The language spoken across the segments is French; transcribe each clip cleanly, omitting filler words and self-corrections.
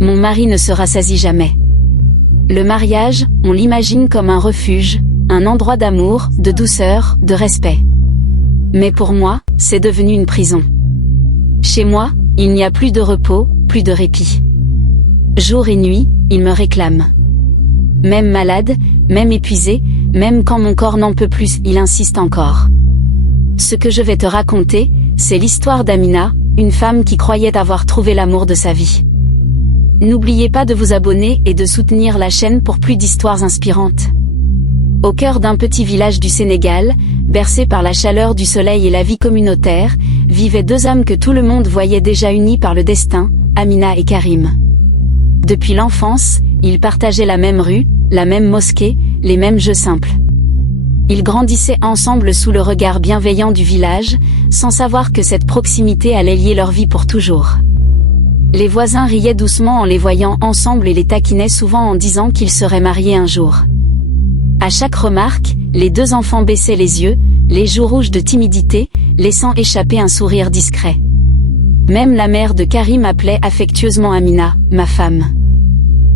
Mon mari ne se rassasie jamais. Le mariage, on l'imagine comme un refuge, un endroit d'amour, de douceur, de respect. Mais pour moi, c'est devenu une prison. Chez moi, il n'y a plus de repos, plus de répit. Jour et nuit, il me réclame. Même malade, même épuisé, même quand mon corps n'en peut plus, il insiste encore. Ce que je vais te raconter, c'est l'histoire d'Amina, une femme qui croyait avoir trouvé l'amour de sa vie. N'oubliez pas de vous abonner et de soutenir la chaîne pour plus d'histoires inspirantes. Au cœur d'un petit village du Sénégal, bercé par la chaleur du soleil et la vie communautaire, vivaient deux âmes que tout le monde voyait déjà unies par le destin, Amina et Karim. Depuis l'enfance, ils partageaient la même rue, la même mosquée, les mêmes jeux simples. Ils grandissaient ensemble sous le regard bienveillant du village, sans savoir que cette proximité allait lier leur vie pour toujours. Les voisins riaient doucement en les voyant ensemble et les taquinaient souvent en disant qu'ils seraient mariés un jour. À chaque remarque, les deux enfants baissaient les yeux, les joues rouges de timidité, laissant échapper un sourire discret. Même la mère de Karim appelait affectueusement Amina, ma femme.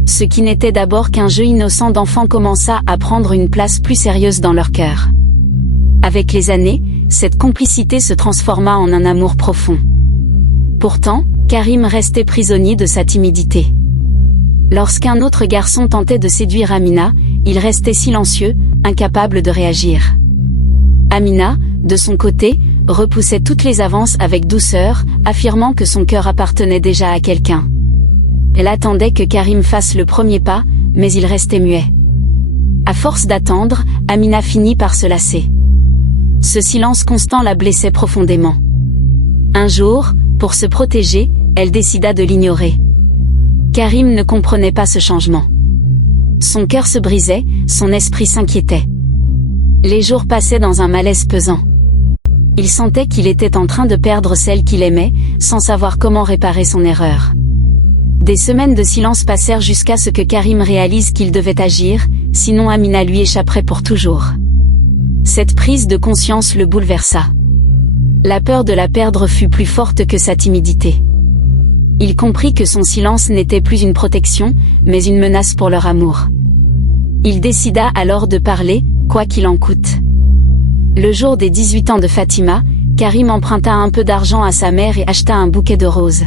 Ce qui n'était d'abord qu'un jeu innocent d'enfants commença à prendre une place plus sérieuse dans leur cœur. Avec les années, cette complicité se transforma en un amour profond. Pourtant, Karim restait prisonnier de sa timidité. Lorsqu'un autre garçon tentait de séduire Amina, il restait silencieux, incapable de réagir. Amina, de son côté, repoussait toutes les avances avec douceur, affirmant que son cœur appartenait déjà à quelqu'un. Elle attendait que Karim fasse le premier pas, mais il restait muet. À force d'attendre, Amina finit par se lasser. Ce silence constant la blessait profondément. Un jour, pour se protéger, elle décida de l'ignorer. Karim ne comprenait pas ce changement. Son cœur se brisait, son esprit s'inquiétait. Les jours passaient dans un malaise pesant. Il sentait qu'il était en train de perdre celle qu'il aimait, sans savoir comment réparer son erreur. Des semaines de silence passèrent jusqu'à ce que Karim réalise qu'il devait agir, sinon Amina lui échapperait pour toujours. Cette prise de conscience le bouleversa. La peur de la perdre fut plus forte que sa timidité. Il comprit que son silence n'était plus une protection, mais une menace pour leur amour. Il décida alors de parler, quoi qu'il en coûte. Le jour des 18 ans de Fatima, Karim emprunta un peu d'argent à sa mère et acheta un bouquet de roses.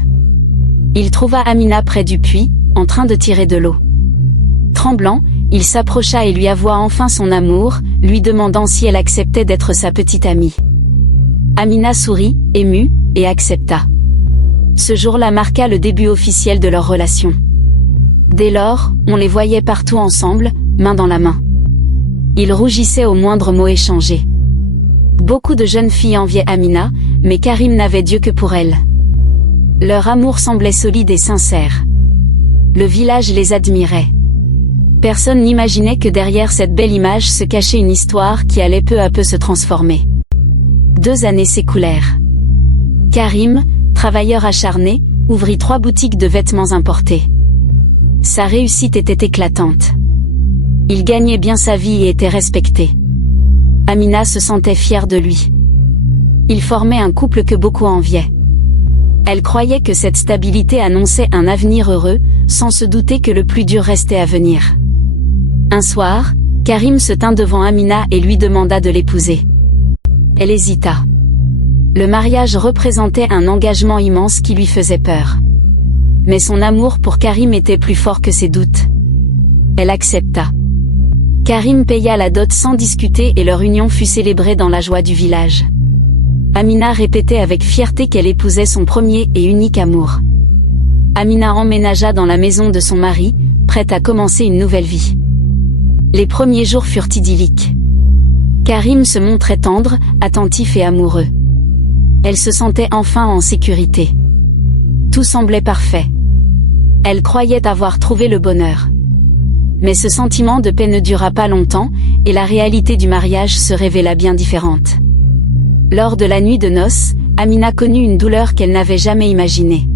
Il trouva Amina près du puits, en train de tirer de l'eau. Tremblant, il s'approcha et lui avoua enfin son amour, lui demandant si elle acceptait d'être sa petite amie. Amina sourit, émue, et accepta. Ce jour-là marqua le début officiel de leur relation. Dès lors, on les voyait partout ensemble, main dans la main. Ils rougissaient au moindre mot échangé. Beaucoup de jeunes filles enviaient Amina, mais Karim n'avait Dieu que pour elle. Leur amour semblait solide et sincère. Le village les admirait. Personne n'imaginait que derrière cette belle image se cachait une histoire qui allait peu à peu se transformer. 2 années s'écoulèrent. Karim, travailleur acharné, ouvrit 3 boutiques de vêtements importés. Sa réussite était éclatante. Il gagnait bien sa vie et était respecté. Amina se sentait fière de lui. Ils formaient un couple que beaucoup enviaient. Elle croyait que cette stabilité annonçait un avenir heureux, sans se douter que le plus dur restait à venir. Un soir, Karim se tint devant Amina et lui demanda de l'épouser. Elle hésita. Le mariage représentait un engagement immense qui lui faisait peur. Mais son amour pour Karim était plus fort que ses doutes. Elle accepta. Karim paya la dot sans discuter et leur union fut célébrée dans la joie du village. Amina répétait avec fierté qu'elle épousait son premier et unique amour. Amina emménagea dans la maison de son mari, prête à commencer une nouvelle vie. Les premiers jours furent idylliques. Karim se montrait tendre, attentif et amoureux. Elle se sentait enfin en sécurité. Tout semblait parfait. Elle croyait avoir trouvé le bonheur. Mais ce sentiment de paix ne dura pas longtemps, et la réalité du mariage se révéla bien différente. Lors de la nuit de noces, Amina connut une douleur qu'elle n'avait jamais imaginée.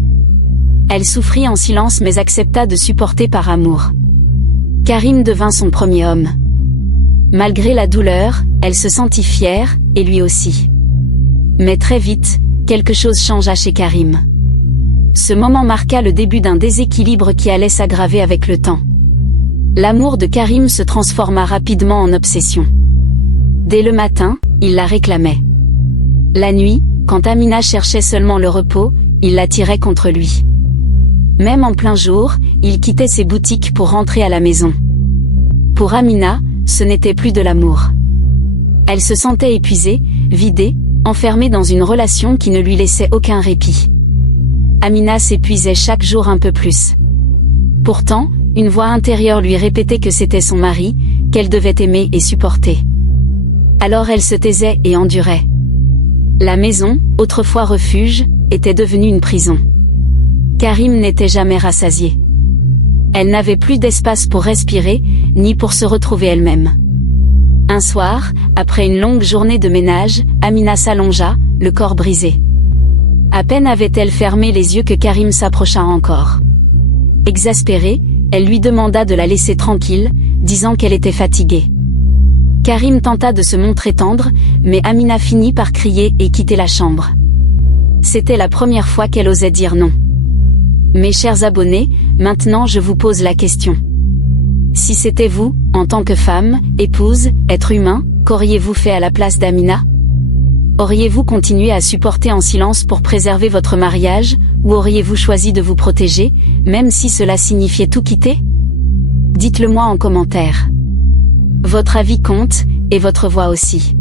Elle souffrit en silence mais accepta de supporter par amour. Karim devint son premier homme. Malgré la douleur, elle se sentit fière, et lui aussi. Mais très vite, quelque chose changea chez Karim. Ce moment marqua le début d'un déséquilibre qui allait s'aggraver avec le temps. L'amour de Karim se transforma rapidement en obsession. Dès le matin, il la réclamait. La nuit, quand Amina cherchait seulement le repos, il l'attirait contre lui. Même en plein jour, il quittait ses boutiques pour rentrer à la maison. Pour Amina, ce n'était plus de l'amour. Elle se sentait épuisée, vidée, enfermée dans une relation qui ne lui laissait aucun répit. Amina s'épuisait chaque jour un peu plus. Pourtant, une voix intérieure lui répétait que c'était son mari, qu'elle devait aimer et supporter. Alors elle se taisait et endurait. La maison, autrefois refuge, était devenue une prison. Karim n'était jamais rassasié. Elle n'avait plus d'espace pour respirer, ni pour se retrouver elle-même. Un soir, après une longue journée de ménage, Amina s'allongea, le corps brisé. À peine avait-elle fermé les yeux que Karim s'approcha encore. Exaspérée, elle lui demanda de la laisser tranquille, disant qu'elle était fatiguée. Karim tenta de se montrer tendre, mais Amina finit par crier et quitter la chambre. C'était la première fois qu'elle osait dire non. Mes chers abonnés, maintenant je vous pose la question. Si c'était vous, en tant que femme, épouse, être humain, qu'auriez-vous fait à la place d'Amina? Auriez-vous continué à supporter en silence pour préserver votre mariage, ou auriez-vous choisi de vous protéger, même si cela signifiait tout quitter? Dites-le moi en commentaire. Votre avis compte, et votre voix aussi.